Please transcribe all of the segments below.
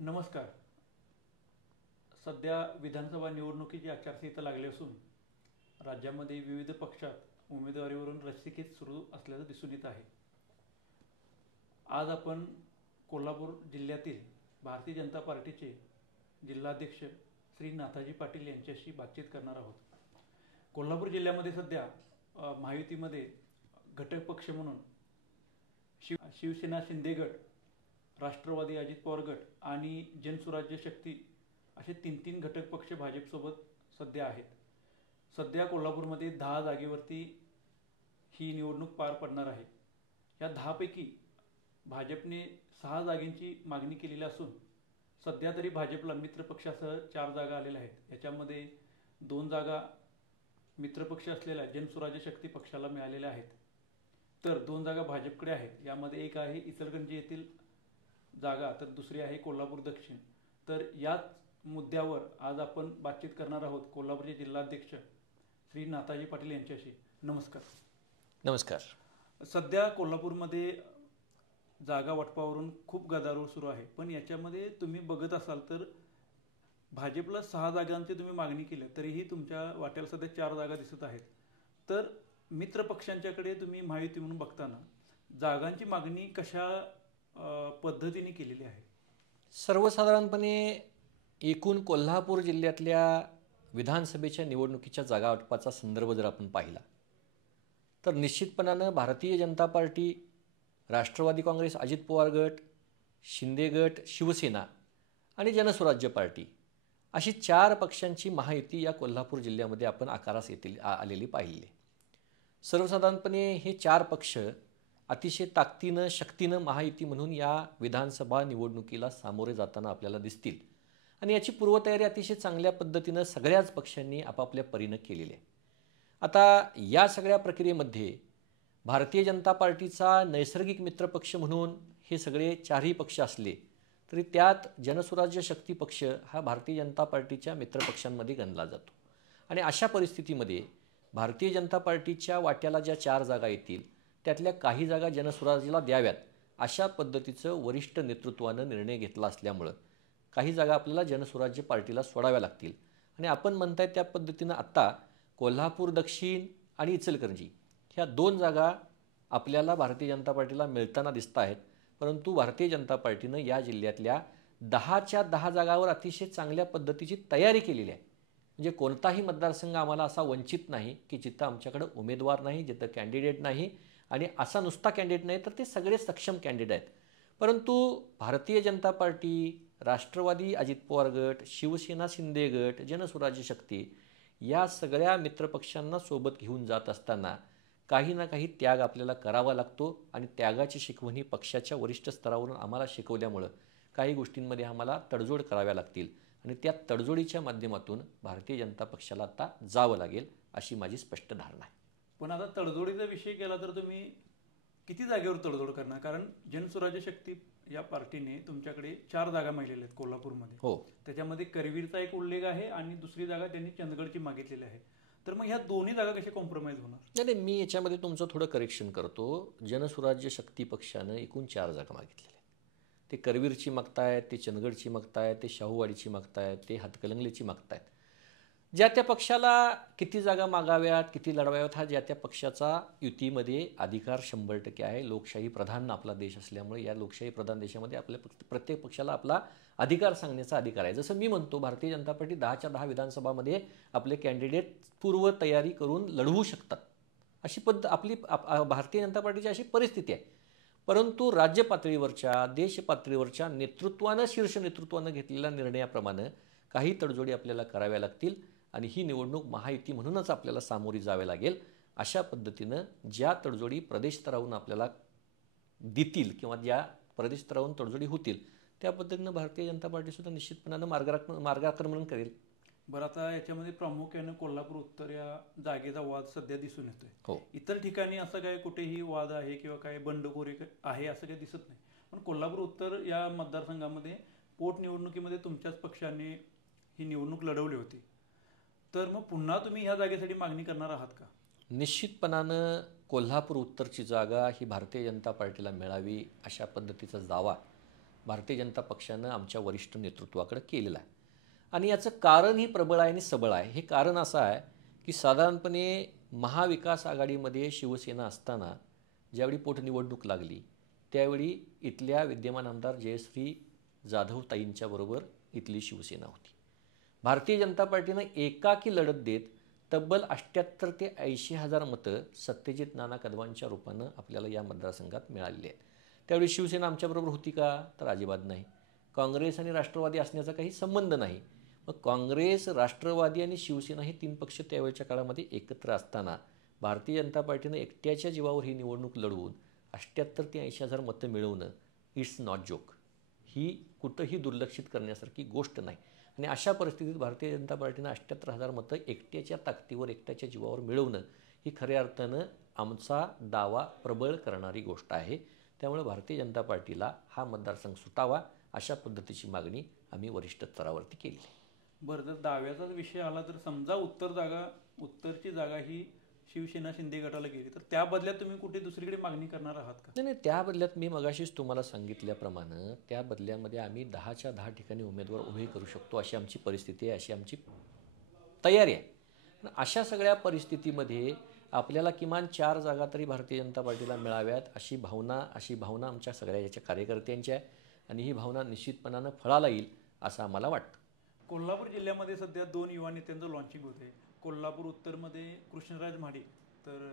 नमस्कार. सध्या विधानसभा निवडणुकीची आचारसंहिता लागली असून राज्यामध्ये विविध पक्षात उमेदवारीवरून रस्सीखेच सुरू असल्याचं दिसून येत आहे. आज आपण कोल्हापूर जिल्ह्यातील भारतीय जनता पार्टीचे जिल्हाध्यक्ष श्री नाथाजी पाटील यांच्याशी बातचीत करणार आहोत. कोल्हापूर जिल्ह्यामध्ये सध्या महायुतीमध्ये घटक पक्ष म्हणून शिवसेना शिंदे गट, राष्ट्रवादी अजित पवार गट आणि जनसुराज्य शक्ती असे तीन घटक पक्ष भाजपसोबत सध्या आहेत. सध्या कोल्हापूरमध्ये 10 जागेवरती ही निवडणूक पार पडणार आहे. या 10 पैकी भाजपने 6 जागांची मागणी केलेली असून सध्या तरी भाजपला मित्रपक्षासह 4 जागा आलेल्या आहेत. याच्यामध्ये 2 जागा मित्रपक्ष असलेल्या जनसुराज्य शक्ती पक्षाला मिळालेल्या आहेत, तर 2 जागा भाजपकडे आहेत. यामध्ये एक आहे इचलकरंजी येथील जागा, तर दुसरी आहे कोल्हापूर दक्षिण. तर याच मुद्द्यावर आज आपण बातचीत करणार आहोत कोल्हापूरचे जिल्हाध्यक्ष श्री नाथाजी पाटील यांच्याशी. नमस्कार. नमस्कार. सध्या कोल्हापूरमध्ये जागा वाटपावरून खूप गदारोळ सुरू आहे, पण याच्यामध्ये तुम्ही बघत असाल तर भाजपला 6 जागांची तुम्ही मागणी केली, तरीही तुमच्या वाट्याला सध्या 4 जागा दिसत आहेत. तर मित्र पक्षांच्याकडे तुम्ही महायुती म्हणून बघताना जागांची मागणी कशा पद्धतीने केलेली आहे? सर्वसाधारणपणे एकूण कोल्हापूर जिल्ह्यातल्या विधानसभेच्या निवडणुकीच्या जागा वाटपाचा संदर्भ जर आपण पाहिला तर निश्चितपणानं भारतीय जनता पार्टी, राष्ट्रवादी काँग्रेस अजित पवार गट, शिंदे गट, शिवसेना आणि जनसुराज्य पार्टी अशी 4 पक्षांची महायुती या कोल्हापूर जिल्ह्यामध्ये आपण आकारास आलेली पाहिली. सर्वसाधारणपणे हे 4 पक्ष अतिशय ताकदीनं, शक्तीनं महायुती म्हणून या विधानसभा निवडणुकीला सामोरे जाताना आपल्याला दिसतील आणि याची पूर्वतयारी अतिशय चांगल्या पद्धतीनं सगळ्याच पक्षांनी आपापल्या परीनं केलेली आहे. आता या सगळ्या प्रक्रियेमध्ये भारतीय जनता पार्टीचा नैसर्गिक मित्रपक्ष म्हणून हे सगळे 4ही पक्ष असले तरी त्यात जनसुराज्य शक्ती पक्ष हा भारतीय जनता पार्टीच्या मित्रपक्षांमध्ये गणला जातो. आणि अशा परिस्थितीमध्ये भारतीय जनता पार्टीच्या वाट्याला ज्या 4 जागा येतील त्यातल्या काही जागा जनसुराज्याला द्याव्यात अशा पद्धतीचं वरिष्ठ नेतृत्वानं निर्णय घेतला असल्यामुळं काही जागा आपल्याला जनसुराज्य पार्टीला सोडाव्या लागतील. आणि आपण म्हणताय त्या पद्धतीनं आत्ता कोल्हापूर दक्षिण आणि इचलकरंजी ह्या 2 जागा आपल्याला भारतीय जनता पार्टीला मिळताना दिसत आहेत. परंतु भारतीय जनता पार्टीनं या जिल्ह्यातल्या 10च्या 10 जागावर अतिशय चांगल्या पद्धतीची तयारी केलेली आहे. म्हणजे कोणताही मतदारसंघ आम्हाला असा वंचित नाही की जिथं आमच्याकडं उमेदवार नाही, जिथं कॅन्डिडेट नाही आणि असा नुसता कॅन्डिडेट नाही तर ते सगळे सक्षम कॅन्डिडेट आहेत. परंतु भारतीय जनता पार्टी, राष्ट्रवादी अजित पवार गट, शिवसेना शिंदे गट, जनसुराज्य शक्ती या सगळ्या मित्रपक्षांना सोबत घेऊन जात असताना काही ना काही त्याग आपल्याला करावा लागतो आणि त्यागाची शिकवण ही पक्षाच्या वरिष्ठ स्तरावरून आम्हाला शिकवल्यामुळं काही गोष्टींमध्ये आम्हाला तडजोड कराव्या लागतील आणि त्या तडजोडीच्या माध्यमातून भारतीय जनता पक्षाला आता जावं लागेल अशी माझी स्पष्ट धारणा आहे. पण आता तडजोडीचा विषय केला तर तुम्ही किती जागेवर तडजोड करणार? कारण जनसुराज्य शक्ती या पार्टीने तुमच्याकडे 4 जागा मागलेल्या आहेत कोल्हापूरमध्ये. हो, त्याच्यामध्ये करवीरचा एक उल्लेख आहे आणि दुसरी जागा त्यांनी चंदगडची मागितलेली आहे. तर मग ह्या दोन्ही जागा कशा कॉम्प्रोमाइज होणार? नाही, मी याच्यामध्ये तुमचं थोडं करेक्शन करतो. जनसुराज्य शक्ती पक्षानं एकूण 4 जागा मागितलेल्या आहेत. ते करवीरची मागतायत, ते चंदगडची मागतायत, ते शाहूवाडीची मागतायत, ते हातकलंगलेची मागतायत. ज्या त्या पक्षाला किती जागा मागाव्यात, किती लढवाव्यात हा ज्या त्या पक्षाचा युतीमध्ये अधिकार 100% आहे. लोकशाही प्रधान आपला देश असल्यामुळे या लोकशाही प्रधान देशामध्ये आपल्या प्रत्येक पक्षाला आपला अधिकार सांगण्याचा अधिकार आहे. जसं मी म्हणतो भारतीय जनता पार्टी 10च्या 10 विधानसभामध्ये आपले कॅन्डिडेट पूर्व तयारी करून लढवू शकतात अशी आपली भारतीय जनता पार्टीची अशी परिस्थिती आहे. परंतु राज्य पातळीवरच्या, देश पातळीवरच्या नेतृत्वानं, शीर्ष नेतृत्वानं घेतलेल्या निर्णयाप्रमाणे काही तडजोडी आपल्याला कराव्या लागतील आणि ही निवडणूक महायुती म्हणूनच आपल्याला सामोरी जावे लागेल. अशा पद्धतीनं ज्या तडजोडी प्रदेश स्तरावरून आपल्याला देतील किंवा ज्या प्रदेश स्तरावरून तडजोडी होतील त्या पद्धतीनं भारतीय जनता पार्टीसुद्धा निश्चितपणानं मार्गाक्रमण करेल. बरं, आता याच्यामध्ये प्रामुख्यानं कोल्हापूर उत्तर या जागेचा वाद सध्या दिसून येतोय. हो, इतर ठिकाणी असं काय कुठेही वाद आहे किंवा काय बंडखोरी आहे असं काही दिसत नाही. पण कोल्हापूर उत्तर या मतदारसंघामध्ये पोटनिवडणुकीमध्ये तुमच्याच पक्षाने ही निवडणूक लढवली होती, तर मग पुन्हा तुम्ही ह्या जागेसाठी मागणी करणार आहात का? निश्चितपणानं कोल्हापूर उत्तरची जागा ही भारतीय जनता पार्टीला मिळावी अशा पद्धतीचा दावा भारतीय जनता पक्षानं आमच्या वरिष्ठ नेतृत्वाकडे केलेलं आहे. आणि याचं कारणही प्रबळ आहे आणि सबळ आहे. हे कारण असं आहे की साधारणपणे महाविकास आघाडीमध्ये शिवसेना असताना ज्यावेळी पोटनिवडणूक लागली त्यावेळी इथल्या विद्यमान आमदार जयश्री जाधवताईंच्या बरोबर इथली शिवसेना होती. भारतीय जनता पार्टीनं एकाकी लढत देत तब्बल 78 ते 80,000 मतं सत्यजित नाना कदमांच्या रूपानं आपल्याला या मतदारसंघात मिळालेली आहेत. त्यावेळी शिवसेना आमच्याबरोबर होती का? तर अजिबात नाही. काँग्रेस आणि राष्ट्रवादी असण्याचा काही संबंध नाही. मग काँग्रेस, राष्ट्रवादी आणि शिवसेना हे 3 पक्ष त्यावेळच्या काळामध्ये एकत्र असताना भारतीय जनता पार्टीनं एकट्याच्या जीवावर ही निवडणूक लढवून 78 ते 80,000 मतं मिळवणं इट्स नॉट जोक. ही कुठंही दुर्लक्षित करण्यासारखी गोष्ट नाही. आणि अशा परिस्थितीत भारतीय जनता पार्टीनं 78,000 मतं एकट्याच्या ताकदीवर, एकट्याच्या जीवावर मिळवणं ही खऱ्या अर्थानं आमचा दावा प्रबळ करणारी गोष्ट आहे. त्यामुळे भारतीय जनता पार्टीला हा मतदारसंघ सुटावा अशा पद्धतीची मागणी आम्ही वरिष्ठ स्तरावरती केली. बरं, जर दाव्याचाच विषय आला तर समजा उत्तरची जागा ही शिवसेना शिंदे गटाला गेली तर त्या बदल्यात तुम्ही कुठे दुसरीकडे मागणी करणार आहात का? नाही, त्या बदल्यात मी मगाशीच तुम्हाला सांगितल्याप्रमाणे त्या बदल्यामध्ये आम्ही 10च्या 10 ठिकाणी उमेदवार उभे करू शकतो अशी आमची परिस्थिती आहे, अशी आमची तयारी आहे. अशा सगळ्या परिस्थितीमध्ये आपल्याला किमान 4 जागा तरी भारतीय जनता पार्टीला मिळाव्यात अशी भावना आमच्या सगळ्या याच्या कार्यकर्त्यांची आहे. आणि ही भावना निश्चितपणानं फळाला येईल असं आम्हाला वाटतं. कोल्हापूर जिल्ह्यामध्ये सध्या 2 युवा नेत्यांचं लॉन्चिंग होत आहे. कोल्हापूर उत्तरमध्ये कृष्णराज महाडिक तर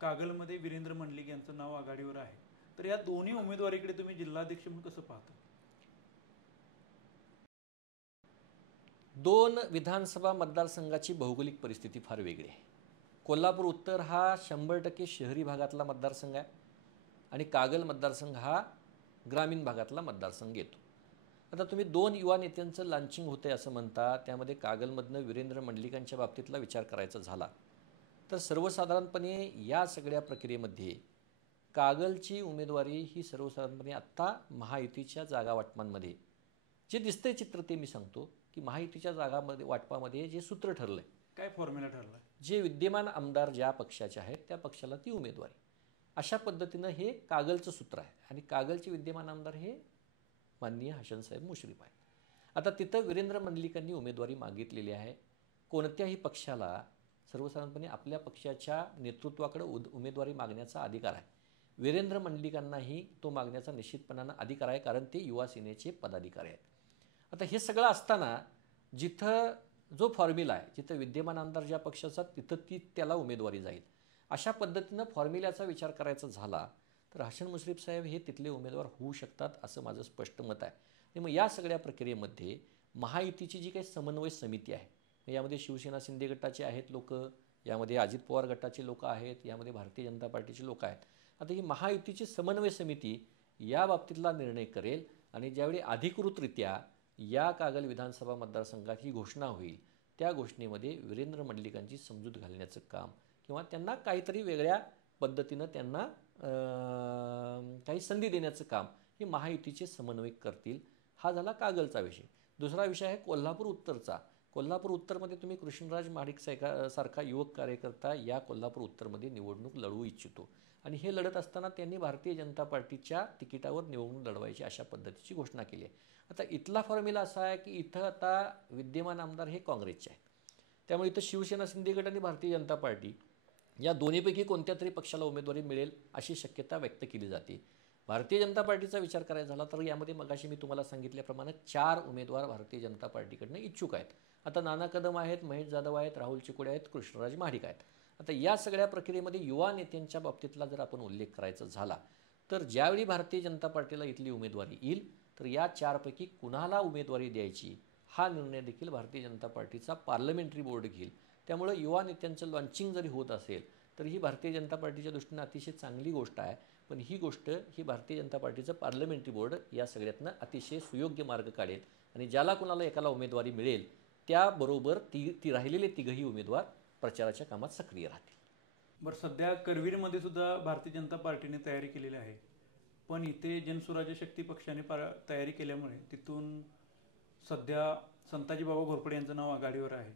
कागलमध्ये वीरेंद्र मंडलिक यांचं नाव आघाडीवर आहे. तर या दोन्ही उमेदवारीकडे तुम्ही जिल्हाध्यक्ष म्हणून कसं पाहता? 2 विधानसभा मतदारसंघाची भौगोलिक परिस्थिती फार वेगळी आहे. कोल्हापूर उत्तर हा 100% शहरी भागातला मतदारसंघ आहे आणि कागल मतदारसंघ हा ग्रामीण भागातला मतदारसंघ येतो. आता तुम्ही 2 युवा नेत्यांचं लॉन्चिंग होतं आहे असं म्हणता. त्यामध्ये कागलमधनं वीरेंद्र मंडलिकांच्या बाबतीतला विचार करायचा झाला तर सर्वसाधारणपणे या सगळ्या प्रक्रियेमध्ये कागलची उमेदवारी ही सर्वसाधारणपणे आत्ता महायुतीच्या जागा वाटपांमध्ये जे दिसतंय चित्र ते मी सांगतो की महायुतीच्या जागामध्ये वाटपामध्ये जे सूत्र ठरलं आहे, काय फॉर्म्युला ठरला, जे विद्यमान आमदार ज्या पक्षाचे आहेत त्या पक्षाला ती उमेदवारी, अशा पद्धतीनं हे कागलचं सूत्र आहे. आणि कागलचे विद्यमान आमदार हे माननीय हसनसाहेब मुश्रीफ आहे. आता तिथं वीरेंद्र मंडलिकांनी उमेदवारी मागितलेली आहे. कोणत्याही पक्षाला सर्वसाधारणपणे आपल्या पक्षाच्या नेतृत्वाकडे उमेदवारी मागण्याचा अधिकार आहे. वीरेंद्र मंडलिकांनाही तो मागण्याचा निश्चितपणानं अधिकार आहे, कारण ते युवा सेनेचे पदाधिकारी आहेत. आता हे सगळं असताना जिथं जो फॉर्म्युला आहे, जिथं विद्यमान आमदार ज्या पक्षाचा तिथं त्याला उमेदवारी जाईल, अशा पद्धतीनं फॉर्म्युल्याचा विचार करायचा झाला तर हसन मुश्रीफ साहेब हे तिथले उमेदवार होऊ शकतात असं माझं स्पष्ट मत आहे. आणि मग या सगळ्या प्रक्रियेमध्ये महायुतीची जी काही समन्वय समिती आहे, यामध्ये शिवसेना शिंदे गटाचे आहेत लोक, यामध्ये अजित पवार गटाचे लोक आहेत, यामध्ये भारतीय जनता पार्टीचे लोक आहेत. आता ही महायुतीची समन्वय समिती या बाबतीतला निर्णय करेल आणि ज्यावेळी अधिकृतरित्या या कागल विधानसभा मतदारसंघात ही घोषणा होईल त्या घोषणेमध्ये वीरेंद्र मंडलिकांची समजूत घालण्याचं काम किंवा त्यांना काहीतरी वेगळ्या पद्धतीनं त्यांना काही संधी देण्याचं काम हे महायुतीचे समन्वयक करतील. हा झाला कागलचा विषय. दुसरा विषय आहे कोल्हापूर उत्तरचा. कोल्हापूर उत्तरमध्ये तुम्ही कृष्णराज महाडिक सारखा युवक कार्यकर्ता या कोल्हापूर उत्तरमध्ये निवडणूक लढवू इच्छितो आणि हे लढत असताना त्यांनी भारतीय जनता पार्टीच्या तिकिटावर निवडणूक लढवायची अशा पद्धतीची घोषणा केली आहे. आता इथला फॉर्म्युला असा आहे की इथं आता विद्यमान आमदार हे काँग्रेसचे आहेत. त्यामुळे इथं शिवसेना शिंदे गट आणि भारतीय जनता पार्टी या दोन्हीपैकी कोणत्या तरी पक्षाला उमेदवारी मिळेल अशी शक्यता व्यक्त केली जाते. भारतीय जनता पार्टीचा विचार करायचा झाला तर यामध्ये मगाशी मी तुम्हाला सांगितल्याप्रमाणे 4 उमेदवार भारतीय जनता पार्टीकडनं इच्छुक आहेत. आता नाना कदम आहेत, महेश जाधव आहेत, राहुल चिकोडे आहेत, कृष्णराज महाडिक आहेत. आता या सगळ्या प्रक्रियेमध्ये युवा नेत्यांच्या बाबतीतला जर आपण उल्लेख करायचा झाला तर ज्यावेळी भारतीय जनता पार्टीला इथली उमेदवारी येईल तर या 4 पैकी कुणाला उमेदवारी द्यायची हा निर्णय देखील भारतीय जनता पार्टीचा पार्लमेंटरी बोर्ड घेईल. त्यामुळे युवा नेत्यांचं लॉन्चिंग जरी होत असेल तर ही भारतीय जनता पार्टीच्या दृष्टीनं अतिशय चांगली गोष्ट आहे. पण ही गोष्ट ही भारतीय जनता पार्टीचं पार्लमेंटरी बोर्ड या सगळ्यातनं अतिशय सुयोग्य मार्ग काढेल आणि ज्याला कुणाला एकाला उमेदवारी मिळेल त्याबरोबर ती राहिलेले 3ही उमेदवार प्रचाराच्या कामात सक्रिय राहतील. बरं, सध्या करवीरमध्ये सुद्धा भारतीय जनता पार्टीने तयारी केलेली आहे, पण इथे जनसुराज्य शक्ती पक्षाने तयारी केल्यामुळे तिथून सध्या संताजी बाबा घोरपडे यांचं नाव आघाडीवर आहे.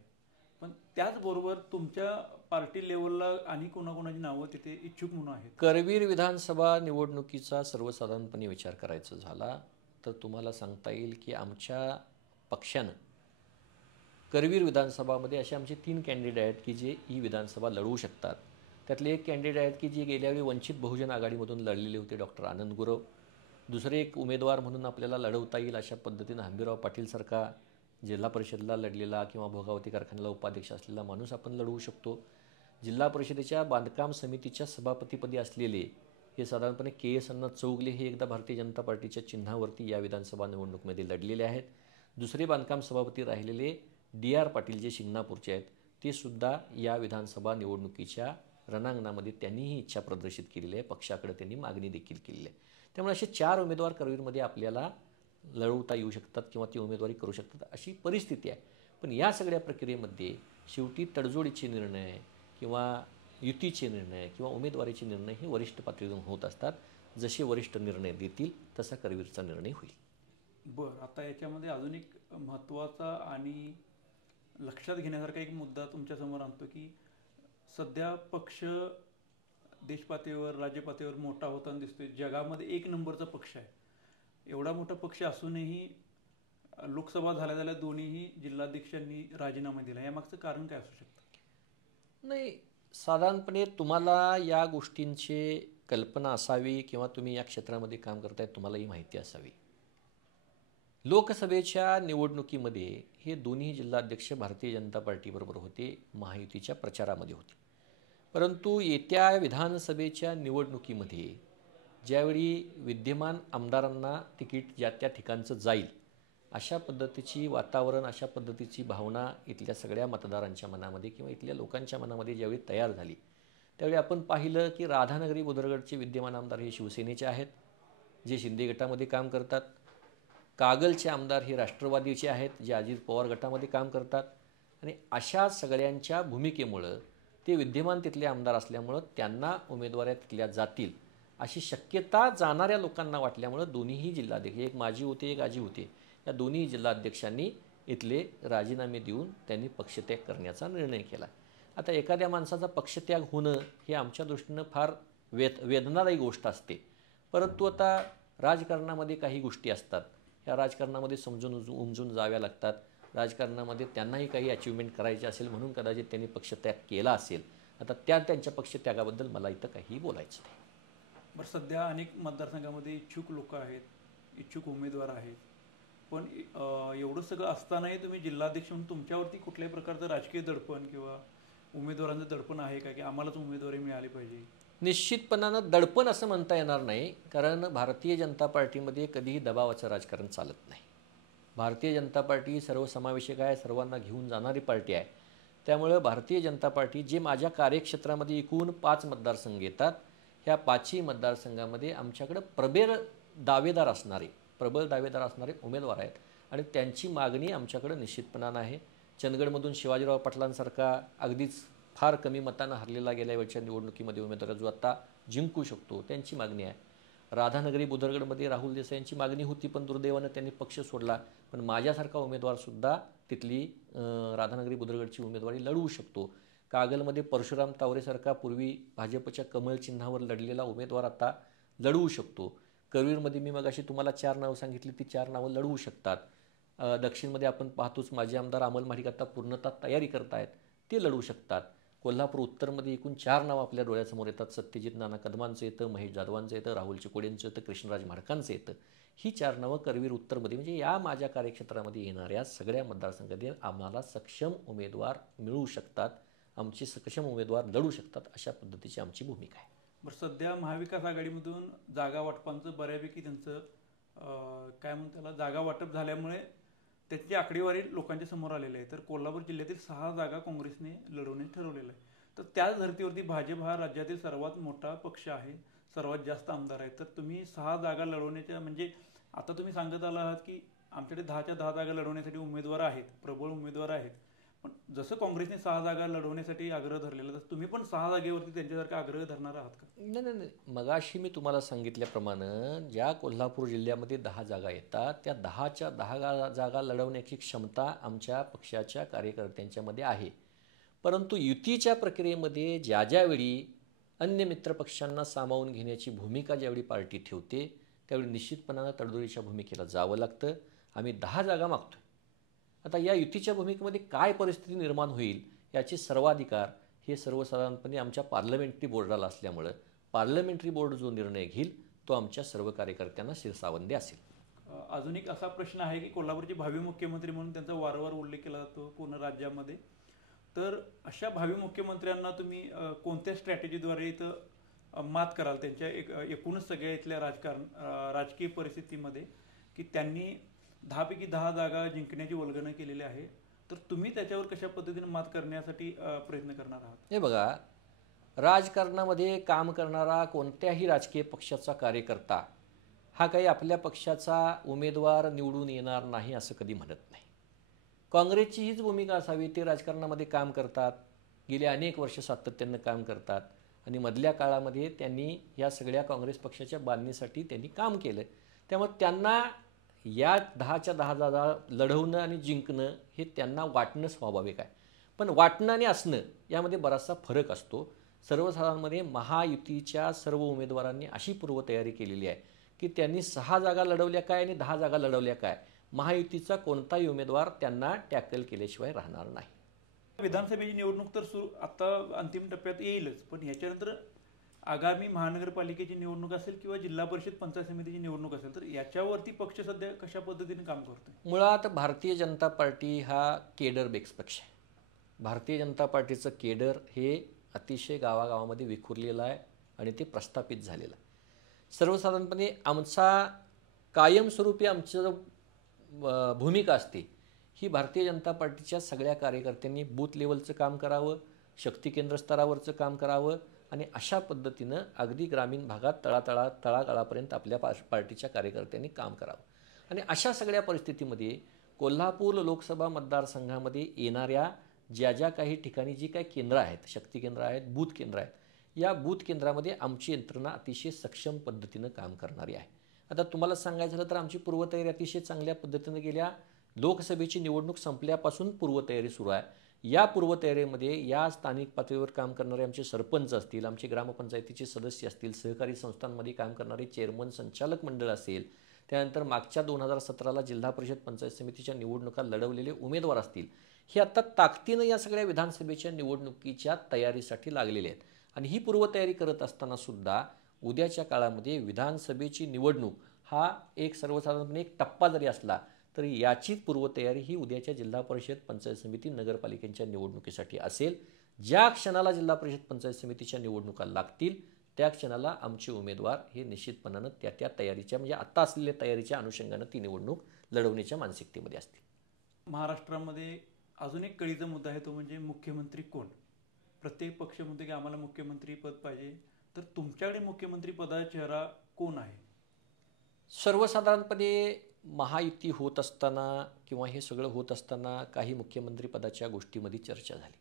पण त्याचबरोबर तुमच्या पार्टी लेवलला आणि कोणाकोणाची नावं तिथे इच्छुक म्हणून आहेत. करवीर विधानसभा निवडणुकीचा सर्वसाधारणपणे विचार करायचा झाला तर तुम्हाला सांगता येईल की आमच्या पक्षानं करवीर विधानसभामध्ये असे आमचे 3 कॅन्डिडेट आहेत की जे ही विधानसभा लढवू शकतात. त्यातले एक कॅन्डिडेट आहेत की जे गेल्यावेळी वंचित बहुजन आघाडीमधून लढलेले होते, डॉक्टर आनंद गुरव. दुसरे एक उमेदवार म्हणून आपल्याला लढवता येईल अशा पद्धतीनं हंबीरराव पाटीलसारखा जिल्हा परिषदेला लढलेला किंवा भोगावती कारखान्याला उपाध्यक्ष असलेला माणूस आपण लढवू शकतो. जिल्हा परिषदेच्या बांधकाम समितीच्या सभापतीपदी असलेले हे साधारणपणे के.एस. अण्णा चौगले हे एकदा भारतीय जनता पार्टीच्या चिन्हावरती या विधानसभा निवडणुकीमध्ये लढलेले आहेत. दुसरे बांधकाम सभापती राहिलेले डी.आर. पाटील जे शिंगणापूरचे आहेत, ते सुद्धा या विधानसभा निवडणुकीच्या रणांगणामध्ये त्यांनीही इच्छा प्रदर्शित केलेली आहे. पक्षाकडे त्यांनी मागणी देखील केलेली आहे. त्यामुळे असे 4 उमेदवार करवीरमध्ये आपल्याला लढवता येऊ शकतात किंवा ती उमेदवारी करू शकतात अशी परिस्थिती आहे. पण या सगळ्या प्रक्रियेमध्ये शेवटी तडजोडीचे निर्णय किंवा युतीचे निर्णय किंवा उमेदवारीचे निर्णय हे वरिष्ठ पातळीवरून होत असतात. जसे वरिष्ठ निर्णय देतील तसा करवीरचा निर्णय होईल. बरं, आता याच्यामध्ये अजून एक महत्त्वाचा आणि लक्षात घेण्यासारखा एक मुद्दा तुमच्यासमोर आणतो की सध्या पक्ष देशपातळीवर राज्यपातळीवर मोठा होताना दिसतोय. जगामध्ये 1 नंबरचा पक्ष आहे. एवढा मोठा पक्ष असूनही लोकसभा झाल्या दोन्हीही जिल्हाध्यक्षांनी राजीनामा दिला. यामागचं कारण काय असू शकतं? नाही, साधारणपणे तुम्हाला या गोष्टींची कल्पना असावी किंवा तुम्ही या क्षेत्रामध्ये काम करताय तुम्हालाही माहिती असावी. लोकसभेच्या निवडणुकीमध्ये हे दोन्ही जिल्हाध्यक्ष भारतीय जनता पार्टीबरोबर होते, महायुतीच्या प्रचारामध्ये होते. परंतु येत्या विधानसभेच्या निवडणुकीमध्ये ज्यावेळी विद्यमान आमदारांना तिकीट ज्या त्या ठिकाणचं जाईल अशा पद्धतीची वातावरण, अशा पद्धतीची भावना इथल्या सगळ्या मतदारांच्या मनामध्ये किंवा इथल्या लोकांच्या मनामध्ये ज्यावेळी तयार झाली त्यावेळी आपण पाहिलं की राधानगरी बुद्रुकचे विद्यमान आमदार हे शिवसेनेचे आहेत, जे शिंदे गटामध्ये काम करतात. कागलचे आमदार हे राष्ट्रवादीचे आहेत, जे अजित पवार गटामध्ये काम करतात. आणि अशा सगळ्यांच्या भूमिकेमुळं ते विद्यमान तिथले आमदार असल्यामुळं त्यांना उमेदवाऱ्या तिथल्या जातील अशी शक्यता जाणाऱ्या लोकांना वाटल्यामुळं दोन्हीही जिल्हाध्यक्ष, एक माजी होते एक आजी होते, या दोन्ही जिल्हाध्यक्षांनी इथले राजीनामे देऊन त्यांनी पक्षत्याग करण्याचा निर्णय केला. आता एखाद्या माणसाचा पक्षत्याग होणं हे आमच्या दृष्टीनं फार वेदनादायी गोष्ट असते. परंतु आता राजकारणामध्ये काही गोष्टी असतात, या राजकारणामध्ये समजून उमजून जाव्या लागतात. राजकारणामध्ये त्यांनाही काही अचिव्हमेंट करायची असेल म्हणून कदाचित त्यांनी पक्षत्याग केला असेल. आता त्यांच्या पक्षत्यागाबद्दल मला इथं काहीही बोलायचं नाही. बरं, सध्या अनेक मतदारसंघामध्ये इच्छुक लोक आहेत, इच्छुक उमेदवार आहेत. पण एवढं सगळं असतानाही तुम्ही जिल्हाध्यक्ष म्हणून तुमच्यावरती कुठल्याही प्रकारचं राजकीय दडपण किंवा उमेदवारांचं दडपण आहे का की आम्हालाच उमेदवारी मिळाली पाहिजे? निश्चितपणानं दडपण असं म्हणता येणार नाही, कारण भारतीय जनता पार्टीमध्ये कधीही दबावाचं राजकारण चालत नाही. भारतीय जनता पार्टी सर्वसमावेशक आहे, सर्वांना घेऊन जाणारी पार्टी आहे. त्यामुळं भारतीय जनता पार्टी जे माझ्या कार्यक्षेत्रामध्ये एकूण 5 मतदारसंघ येतात, ह्या 5ही मतदारसंघामध्ये आमच्याकडं प्रबळ दावेदार असणारे उमेदवार आहेत आणि त्यांची मागणी आमच्याकडं निश्चितपणानं आहे. चंदगडमधून शिवाजीराव पाटलांसारखा अगदीच फार कमी मतानं हरलेला गेल्या वेळच्या निवडणुकीमध्ये उमेदवार जो आता जिंकू शकतो त्यांची मागणी आहे. राधानगरी बुदरगडमध्ये राहुल देसाई यांची मागणी होती, पण दुर्दैवानं त्यांनी पक्ष सोडला. पण माझ्यासारखा उमेदवारसुद्धा तिथली राधानगरी बुदरगडची उमेदवारी लढवू शकतो. कागलमध्ये परशुराम तावरेसारखा पूर्वी भाजपच्या कमळ चिन्हावर लढलेला उमेदवार आता लढवू शकतो. करवीरमध्ये मी मगाशी तुम्हाला 4 नावं सांगितली, ती 4 नावं लढवू शकतात. दक्षिणमध्ये आपण पाहतोच माजी आमदार अमल महाडिक आता पूर्णतः तयारी करतायत, ते लढवू शकतात. कोल्हापूर उत्तरमध्ये एकूण 4 नावं आपल्या डोळ्यासमोर येतात. सत्यजित नाना कदमांचं येतं, महेश जाधवांचं येतं, राहुल चिकोडेंचं येतं, कृष्णराज म्हाडकांचं येतं. ही 4 नावं करवीर उत्तरमध्ये म्हणजे या माझ्या कार्यक्षेत्रामध्ये येणाऱ्या सगळ्या मतदारसंघातील आम्हाला सक्षम उमेदवार मिळू शकतात, आमचे सक्षम उमेदवार लढू शकतात, अशा पद्धतीची आमची भूमिका आहे. बरं, सध्या महाविकास आघाडीमधून जागा वाटपांचं बऱ्यापैकी त्यांचं काय म्हणतात त्याला जागा वाटप झाल्यामुळे त्याची आकडेवारी लोकांच्या समोर आलेली आहे. तर कोल्हापूर जिल्ह्यातील 6 जागा काँग्रेसने लढवणे ठरवलेलं आहे. तर त्याच धर्तीवरती भाजप हा राज्यातील सर्वात मोठा पक्ष आहे, सर्वात जास्त आमदार आहेत. तर तुम्ही 6 जागा लढवण्याच्या म्हणजे आता तुम्ही सांगत आला आहात की आमच्याकडे 10च्या 10 जागा लढवण्यासाठी उमेदवार आहेत, प्रबळ उमेदवार आहेत. पण जसं काँग्रेसने 6 जागा लढवण्यासाठी आग्रह धरलेला तसं तुम्ही पण 6 जागेवरती त्यांच्यासारखा आग्रह धरणार आहात का? नाही. मगाशी मी तुम्हाला सांगितल्याप्रमाणे ज्या कोल्हापूर जिल्ह्यामध्ये 10 जागा येतात त्या 10च्या 10 जागा लढवण्याची क्षमता आमच्या पक्षाच्या कार्यकर्त्यांच्यामध्ये आहे. परंतु युतीच्या प्रक्रियेमध्ये ज्यावेळी अन्य मित्रपक्षांना सामावून घेण्याची भूमिका ज्यावेळी पार्टी ठेवते त्यावेळी निश्चितपणानं तडजोडीच्या भूमिकेला जावं लागतं. आम्ही 10 जागा मागतो. आता या युतीच्या भूमिकेमध्ये काय परिस्थिती निर्माण होईल याचे सर्वाधिकार हे सर्वसाधारणपणे आमच्या पार्लमेंटरी बोर्डाला असल्यामुळं पार्लमेंटरी बोर्ड जो निर्णय घेईल तो आमच्या सर्व कार्यकर्त्यांना शिरसावंदी असेल. अजून एक असा प्रश्न आहे की कोल्हापूरचे भावी मुख्यमंत्री म्हणून त्यांचा वारंवार उल्लेख केला जातो पूर्ण राज्यामध्ये. तर अशा भावी मुख्यमंत्र्यांना तुम्ही कोणत्या स्ट्रॅटेजीद्वारे इथं मात कराल त्यांच्या एकूणच सगळ्या इथल्या राजकीय परिस्थितीमध्ये की त्यांनी 10 पैकी 10 जागा जिंकण्याची वल्गना केलेली आहे, तर तुम्ही त्याच्यावर कशा पद्धतीने मात करण्यासाठी प्रयत्न करणार आहात? हे बघा, राजकारणामध्ये काम करणारा कोणत्याही राजकीय पक्षाचा कार्यकर्ता हा काही आपल्या पक्षाचा उमेदवार निवडून येणार नाही असं कधी म्हणत नाही. काँग्रेसची हीच भूमिका असावी. ते राजकारणामध्ये काम करतात, गेले अनेक वर्ष सातत्यानं काम करतात आणि मधल्या काळामध्ये त्यांनी या सगळ्या काँग्रेस पक्षाच्या बांधणीसाठी त्यांनी काम केलं. त्यामुळे त्यांना या 10च्या 10 जागा लढवणं आणि जिंकणं हे त्यांना वाटणं स्वाभाविक आहे. पण वाटणं आणि असणं यामध्ये बराचसा फरक असतो. सर्वसाधारणमध्ये महायुतीच्या सर्व उमेदवारांनी अशी पूर्वतयारी केलेली आहे की त्यांनी 6 जागा लढवल्या काय आणि 10 जागा लढवल्या काय, महायुतीचा कोणताही उमेदवार त्यांना टॅकल केल्याशिवाय राहणार नाही. विधानसभेची निवडणूक तर आता अंतिम टप्प्यात येईलच, पण याच्यानंतर आगामी महानगरपालिकेची निवडणूक असेल किंवा जिल्हा परिषद पंचायत समितीची निवडणूक असेल, तर याच्यावरती पक्ष सध्या कशा पद्धतीने काम करतोय? मुळात भारतीय जनता पार्टी हा केडर बेस पक्ष आहे. भारतीय जनता पार्टीचं केडर हे अतिशय गावागावामध्ये विखुरलेलं आहे आणि ते प्रस्थापित झालेलं आहे. सर्वसाधारणपणे आमचा कायमस्वरूपी आमचं भूमिका असते ही भारतीय जनता पार्टीच्या सगळ्या कार्यकर्त्यांनी बूथ लेवलचं काम करावं, शक्ती केंद्र स्तरावरचं काम करावं आणि अशा पद्धतीनं अगदी ग्रामीण भागात तळागाळापर्यंत आपल्या पार्टीच्या कार्यकर्त्यांनी काम करावं. आणि अशा सगळ्या परिस्थितीमध्ये कोल्हापूर लोकसभा मतदारसंघामध्ये येणाऱ्या ज्या काही ठिकाणी जी काही केंद्र आहेत, शक्ती केंद्र आहेत, बूथ केंद्र आहेत, या बूथ केंद्रामध्ये आमची यंत्रणा अतिशय सक्षम पद्धतीनं काम करणारी आहे. आता तुम्हाला सांगायचं झालं तर आमची पूर्वतयारी अतिशय चांगल्या पद्धतीनं गेल्या लोकसभेची निवडणूक संपल्यापासून पूर्वतयारी सुरू आहे. या पूर्वतयारीमध्ये या स्थानिक पातळीवर काम करणारे आमचे सरपंच असतील, आमचे ग्रामपंचायतीचे सदस्य असतील, सहकारी संस्थांमध्ये काम करणारे चेअरमन संचालक मंडळ असेल, त्यानंतर मागच्या 2017ला जिल्हा परिषद पंचायत समितीच्या निवडणुका लढवलेले उमेदवार असतील, हे आता ताकदीनं या सगळ्या विधानसभेच्या निवडणुकीच्या तयारीसाठी लागलेले आहेत. आणि ही पूर्वतयारी करत असताना सुद्धा उद्याच्या काळामध्ये विधानसभेची निवडणूक हा एक सर्वसाधारणपणे एक टप्पा जरी असला तरी याची पूर्वतयारी ही उद्याच्या जिल्हा परिषद पंचायत समिती नगरपालिकेच्या निवडणुकीसाठी असेल. ज्या क्षणाला जिल्हा परिषद पंचायत समितीच्या निवडणुका लागतील त्या क्षणाला आमचे उमेदवार हे निश्चितपणानं त्या तयारीच्या म्हणजे आता असलेल्या तयारीच्या अनुषंगानं ती निवडणूक लढवण्याच्या मानसिकतेमध्ये असतील. महाराष्ट्रामध्ये अजून एक कळीचा मुद्दा आहे, तो म्हणजे मुख्यमंत्री कोण. प्रत्येक पक्ष म्हणतो की आम्हाला मुख्यमंत्री पद पाहिजे, तर तुमच्याकडे मुख्यमंत्री पदाचा चेहरा कोण आहे? सर्वसाधारणपणे महायुती होत असताना किंवा हे सगळं होत असताना काही मुख्यमंत्री पदाच्या गोष्टीमध्ये चर्चा झाली.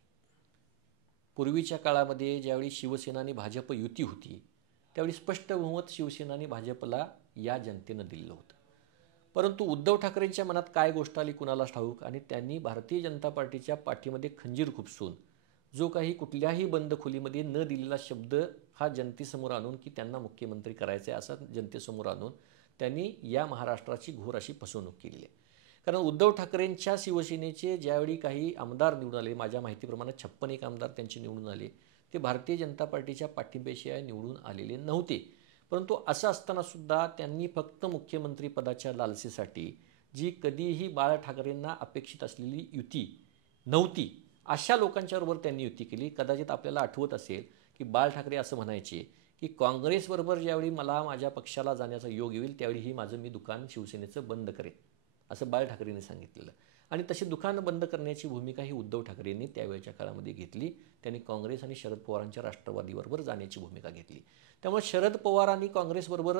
पूर्वीच्या काळामध्ये ज्यावेळी शिवसेना आणि भाजप युती होती त्यावेळी स्पष्ट बहुमत शिवसेना आणि भाजपला या जनतेनं दिलेलं होतं. परंतु उद्धव ठाकरेंच्या मनात काय गोष्ट आली कुणाला ठाऊक, आणि त्यांनी भारतीय जनता पार्टीच्या पाठीमध्ये खंजीर खुपसून जो काही कुठल्याही बंद खोलीमध्ये न दिलेला शब्द हा जनतेसमोर आणून की त्यांना मुख्यमंत्री करायचं आहे असा जनतेसमोर आणून त्यांनी या महाराष्ट्राची घोर अशी फसवणूक केली आहे. कारण उद्धव ठाकरेंच्या शिवसेनेचे ज्यावेळी काही आमदार निवडून आले, माझ्या माहितीप्रमाणे 56 आमदार त्यांचे निवडून आले, ते भारतीय जनता पार्टीच्या पाठिंब्याशिवाय निवडून आलेले नव्हते. परंतु असं असतानासुद्धा त्यांनी फक्त मुख्यमंत्री पदाच्या लालसेसाठी जी कधीही बाळा ठाकरेंना अपेक्षित असलेली युती नव्हती अशा लोकांच्याबरोबर त्यांनी युती केली. कदाचित आपल्याला आठवत असेल की बाळ ठाकरे असं म्हणायचे की काँग्रेसबरोबर ज्यावेळी मला माझ्या पक्षाला जाण्याचा योग येईल त्यावेळी मी दुकान शिवसेनेचं बंद करेन असं बाळ ठाकरेंनी सांगितलेलं. आणि तशी दुकानं बंद करण्याची भूमिका ही उद्धव ठाकरेंनी त्यावेळच्या काळामध्ये घेतली. त्यांनी काँग्रेस आणि शरद पवारांच्या राष्ट्रवादीबरोबर जाण्याची भूमिका घेतली. त्यामुळे शरद पवार आणि काँग्रेसबरोबर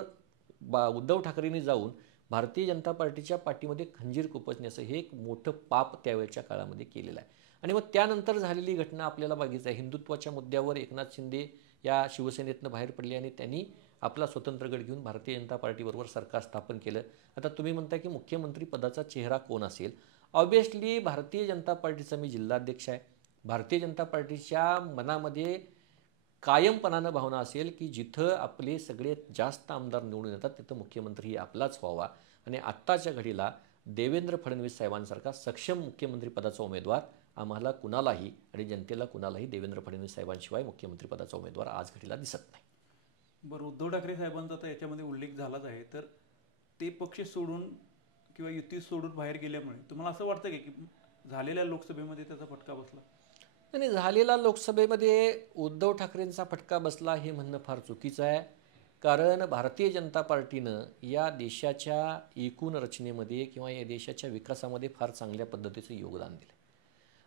उद्धव ठाकरेंनी जाऊन भारतीय जनता पार्टीच्या पाठीमध्ये खंजीर खुपसण्याचं हे एक मोठं पाप त्यावेळच्या काळामध्ये केलेलं आहे. आणि मग त्यानंतर झालेली घटना आपल्याला बघायचं आहे. हिंदुत्वाच्या मुद्द्यावर एकनाथ शिंदे या शिवसेनेतनं बाहेर पडले आणि त्यांनी आपला स्वतंत्र गट घेऊन भारतीय जनता पार्टीबरोबर सरकार स्थापन केलं. आता तुम्ही म्हणता की मुख्यमंत्री पदाचा चेहरा कोण असेल? ऑब्व्हियसली भारतीय जनता पार्टीचा मी जिल्हाध्यक्ष आहे. भारतीय जनता पार्टीच्या मनामध्ये कायमपणानं भावना असेल की जिथं आपले सगळे जास्त आमदार निवडून येतात तिथं मुख्यमंत्री आपलाच व्हावा आणि आत्ताच्या घडीला देवेंद्र फडणवीस साहेबांसारखा सक्षम मुख्यमंत्रीपदाचा उमेदवार आम्हाला कुणालाही आणि जनतेला कुणालाही देवेंद्र फडणवीस साहेबांशिवाय मुख्यमंत्रीपदाचा उमेदवार आज घडीला दिसत नाही. बरं, उद्धव ठाकरे साहेबांचा तर याच्यामध्ये उल्लेख झालाच आहे. तर ते पक्ष सोडून किंवा युती सोडून बाहेर गेल्यामुळे तुम्हाला असं वाटतं की झालेल्या लोकसभेमध्ये त्याचा फटका बसला? आणि झालेला लोकसभेमध्ये उद्धव ठाकरेंचा फटका बसला हे म्हणणं फार चुकीचं आहे. कारण भारतीय जनता पार्टीनं या देशाच्या एकूण रचनेमध्ये किंवा या देशाच्या विकासामध्ये फार चांगल्या पद्धतीचं योगदान दिलं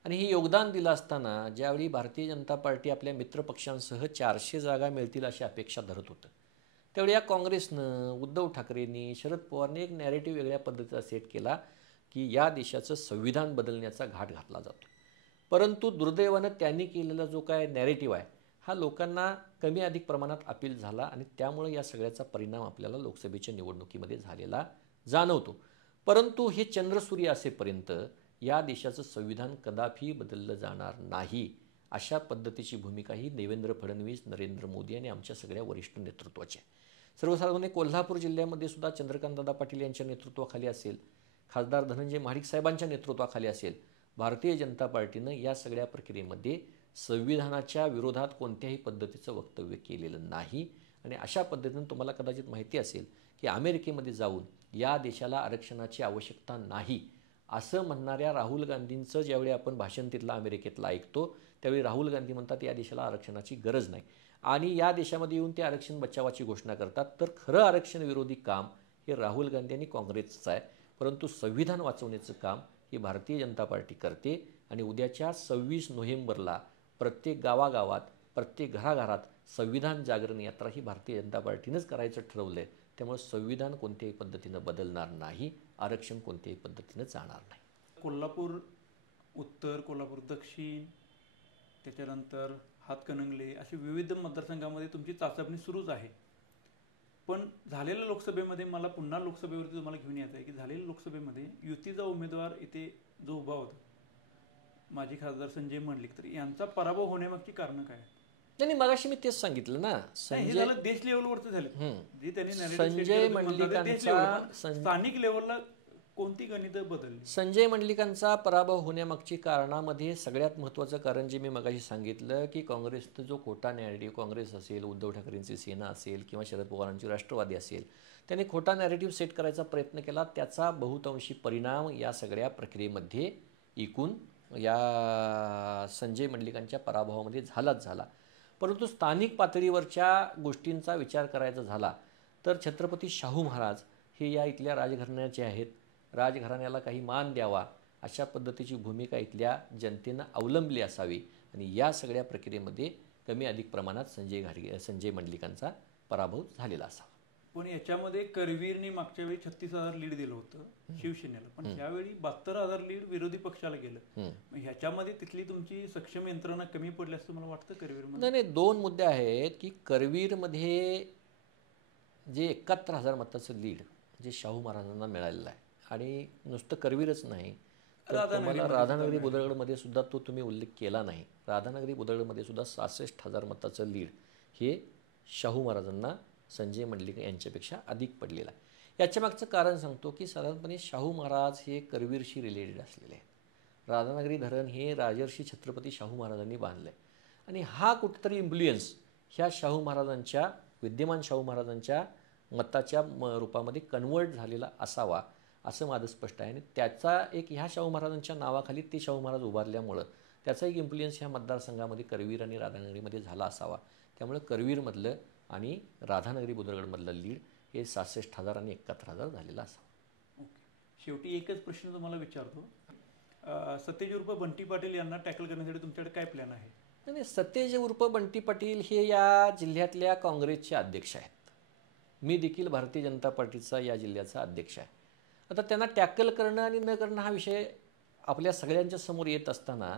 आणि हे योगदान दिलं असताना ज्यावेळी भारतीय जनता पार्टी आपल्या मित्रपक्षांसह 400 जागा मिळतील अशी अपेक्षा धरत होतं त्यावेळी या काँग्रेसनं, उद्धव ठाकरेंनी, शरद पवारने एक नॅरेटिव्ह वेगळ्या पद्धतीचा सेट केला की या देशाचं संविधान बदलण्याचा घाट घातला जातो. परंतु दुर्दैवानं त्यांनी केलेला जो काय नॅरेटिव्ह आहे हा लोकांना कमी अधिक प्रमाणात अपील झाला आणि त्यामुळे या सगळ्याचा परिणाम आपल्याला लोकसभेच्या निवडणुकीमध्ये झालेला जाणवतो. परंतु हे चंद्रसूर्य असेपर्यंत या देशाचं संविधान कदापि बदललं जाणार नाही अशा पद्धतीची भूमिका ही देवेंद्र फडणवीस, नरेंद्र मोदी आणि आमच्या सगळ्या वरिष्ठ नेतृत्वाची आहे. सर्वसाधारणपणे कोल्हापूर जिल्ह्यामध्ये सुद्धा चंद्रकांतदादा पाटील यांच्या नेतृत्वाखाली असेल, खासदार धनंजय महाडिक साहेबांच्या नेतृत्वाखाली असेल, भारतीय जनता पार्टीनं या सगळ्या प्रक्रियेमध्ये संविधानाच्या विरोधात कोणत्याही पद्धतीचं वक्तव्य केलेलं नाही. आणि अशा पद्धतीनं तुम्हाला कदाचित माहिती असेल की अमेरिकेमध्ये जाऊन या देशाला आरक्षणाची आवश्यकता नाही असं म्हणणाऱ्या राहुल गांधींचं ज्यावेळी आपण भाषण तिथलं अमेरिकेतलं ऐकतो त्यावेळी राहुल गांधी म्हणतात या देशाला आरक्षणाची गरज नाही आणि या देशामध्ये येऊन ते आरक्षण बचावाची घोषणा करतात. तर खरं आरक्षण विरोधी काम हे राहुल गांधी आणि काँग्रेसचं आहे. परंतु संविधान वाचवण्याचं काम ही भारतीय जनता पार्टी करते आणि उद्याच्या 26 नोव्हेंबरला प्रत्येक गावागावात, प्रत्येक घराघरात संविधान जागरण यात्रा ही भारतीय जनता पार्टीनंच करायचं ठरवलं आहे. त्यामुळे संविधान कोणत्याही पद्धतीनं बदलणार नाही, आरक्षण कोणत्याही पद्धतीनं जाणार नाही. कोल्हापूर उत्तर, कोल्हापूर दक्षिण, त्याच्यानंतर हातकणंगले असे विविध मतदारसंघामध्ये तुमची चाचपणी सुरूच आहे. पण झालेल्या लोकसभेमध्ये मला पुन्हा लोकसभेवरती तुम्हाला घेऊन यायचं आहे की झालेल्या लोकसभेमध्ये युतीचा उमेदवार इथे जो उभा होता माजी खासदार संजय मंडलिक, तर यांचा पराभव होण्यामागची कारणं काय? नाही, मगाशी मी तेच सांगितलं ना, देश लेवलवरती झाले जे त्यांनी संजय मंडलिकांचा स्थानिक लेवलला कोणती गणितं बदलली? संजय मंडलिकांचा पराभव होण्यामागची कारणामध्ये सगळ्यात महत्त्वाचं कारण जे मी मगाशी सांगितलं की काँग्रेसचा जो खोटा नॅरेटिव्ह, काँग्रेस असेल, उद्धव ठाकरेंची सेना असेल किंवा शरद पवारांची राष्ट्रवादी असेल, त्यांनी खोटा नॅरेटिव्ह सेट करायचा प्रयत्न केला. त्याचा बहुतांशी परिणाम या सगळ्या प्रक्रियेमध्ये एकूण या संजय मंडलिकांच्या पराभवामध्ये झाला. परंतु स्थानिक पातळीवरच्या गोष्टींचा विचार करायचा झाला तर छत्रपती शाहू महाराज हे या इथल्या राजघराण्याचे आहेत. राजघराण्याला काही मान द्यावा अशा पद्धतीची भूमिका इथल्या जनतेनं अवलंबली असावी आणि या सगळ्या प्रक्रियेमध्ये कमी अधिक प्रमाणात संजय मंडलिकांचा पराभव झालेला असावा. पण याच्यामध्ये करवीरने मागच्या वेळी 36,000 लीड दिलं होतं शिवसेनेला, पण यावेळी 72,000 लीड विरोधी पक्षाला गेलं. ह्याच्यामध्ये तिथली तुमची सक्षम यंत्रणा कमी पडली असं मला वाटतं करवीरमध्ये? नाही, 2 मुद्दे आहेत की करवीरमध्ये जे 71,000 मताचं लीड जे शाहू महाराजांना मिळालेलं आहे आणि नुसतं करवीरच नाही तर तुम्हाला राधानगरी बुदळगडमध्ये सुद्धा तो तुम्ही उल्लेख केला नाही. राधानगरी बुदळगडमध्ये सुद्धा 66,000 मताचं लीड हे शाहू महाराजांना संजय मंडलिक यांच्यापेक्षा अधिक पडलेला आहे. याच्या मागचं कारण सांगतो की साधारणपणे शाहू महाराज हे करवीरशी रिलेटेड असलेले आहेत. राधानगरी धरण हे राजर्षी छत्रपती शाहू महाराजांनी बांधलं आहे आणि हा कुठेतरी इन्फ्लुएन्स ह्या शाहू महाराजांच्या, विद्यमान शाहू महाराजांच्या मताच्या रूपामध्ये कन्वर्ट झालेला असावा असं माझं स्पष्ट आहे. आणि त्याचा एक ह्या शाहू महाराजांच्या नावाखाली ते शाहू महाराज उभारल्यामुळं त्याचा एक इन्फ्लुएन्स ह्या मतदारसंघामध्ये करवीर आणि राधानगरीमध्ये झाला असावा. त्यामुळे करवीरमधलं आणि राधानगरी बुदळगडमधलं लीड हे 66,000 आणि 71,000 झालेलं असावं. ओके, शेवटी एकच प्रश्न तुम्हाला विचारतो, सतेज उर्फ बंटी पाटील यांना टॅकल करण्यासाठी तुमच्याकडे काय प्लॅन आहे? नाही, सतेज उर्फ बंटी पाटील हे या जिल्ह्यातल्या काँग्रेसचे अध्यक्ष आहेत. मी देखील भारतीय जनता पार्टीचा या जिल्ह्याचा अध्यक्ष आहे. आता त्यांना टॅकल करणं आणि न करणं हा विषय आपल्या सगळ्यांच्या समोर येत असताना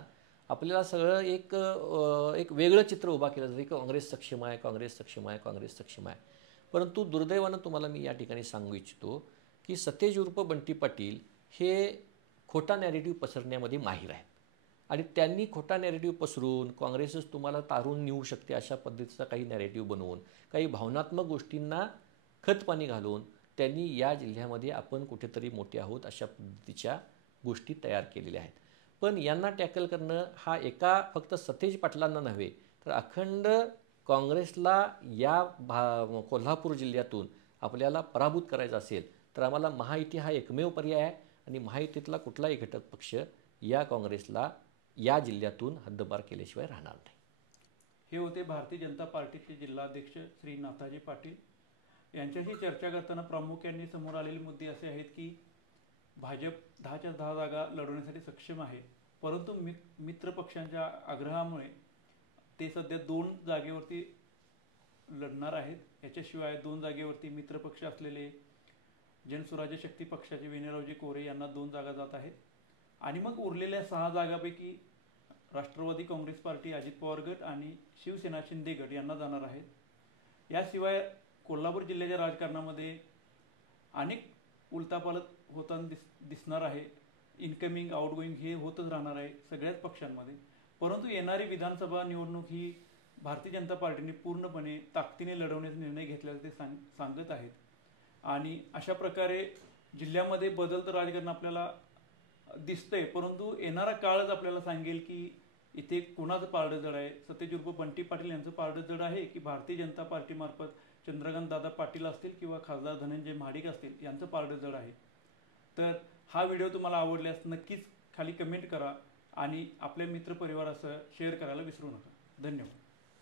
आपल्याला सगळं एक वेगळं चित्र उभा केलं जातं की काँग्रेस सक्षम आहे, काँग्रेस सक्षम आहे, काँग्रेस सक्षम आहे. परंतु दुर्दैवानं तुम्हाला मी या ठिकाणी सांगू इच्छितो की सतेज उर्फ बंटी पाटील हे खोटा नॅरेटिव्ह पसरण्यामध्ये माहीर आहेत. आणि त्यांनी खोटा नॅरेटिव्ह पसरून काँग्रेसच तुम्हाला तारून नेऊ शकते अशा पद्धतीचा काही नॅरेटिव्ह बनवून, काही भावनात्मक गोष्टींना खतपाणी घालून त्यांनी या जिल्ह्यामध्ये आपण कुठेतरी मोठे आहोत अशा पद्धतीच्या गोष्टी तयार केलेल्या आहेत. पण यांना टॅकल करणं हा एका फक्त सतेज पाटलांना नव्हे तर अखंड काँग्रेसला या कोल्हापूर जिल्ह्यातून आपल्याला पराभूत करायचं असेल तर आम्हाला महायुती हा एकमेव पर्याय आहे आणि महायुतीतला कुठलाही घटक पक्ष या काँग्रेसला या जिल्ह्यातून हद्दपार केल्याशिवाय राहणार नाही. हे होते भारतीय जनता पार्टीचे जिल्हाध्यक्ष श्री नाथाजी पाटील. यांच्याशी चर्चा करताना प्रामुख्याने समोर आलेले मुद्दे असे आहेत की भाजप 10च्या 10 जागा लढवण्यासाठी सक्षम आहे, परंतु मित्र पक्षांच्या आग्रहामुळे ते सध्या 2 जागेवरती लढणार आहेत. याच्याशिवाय 2 जागेवरती मित्रपक्ष असलेले जनसुराज्य शक्ती पक्षाचे विनयरावजी कोरे यांना 2 जागा जात आहेत आणि मग उरलेल्या 6 जागापैकी राष्ट्रवादी काँग्रेस पार्टी, अजित पवार गट आणि शिवसेना शिंदे गट यांना जाणार आहेत. याशिवाय कोल्हापूर जिल्ह्याच्या राजकारणामध्ये अनेक उलथापालथ होताना दिसणार आहे. इनकमिंग आउटगोईंग हे होतच राहणार आहे सगळ्याच पक्षांमध्ये. परंतु येणारी विधानसभा निवडणूक ही भारतीय जनता पार्टीने पूर्णपणे ताकदीने लढवण्याचा निर्णय घेतल्याचं ते सांगत आहेत. आणि अशा प्रकारे जिल्ह्यामध्ये बदलतं राजकारण आपल्याला दिसतंय, परंतु येणारा काळच आपल्याला सांगेल की इथे कुणाचं पारडं जड आहे. सतेज उर्फ बंटी पाटील यांचं पारडं जड आहे की भारतीय जनता पार्टीमार्फत चंद्रकांत दादा पाटील असतील किंवा खासदार धनंजय महाडिक असतील यांचं पारडं जड आहे. तर हा व्हिडिओ तुम्हाला आवडल्यास नक्कीच खाली कमेंट करा आणि आपल्या मित्रपरिवारासह शेअर करायला विसरू नका. धन्यवाद.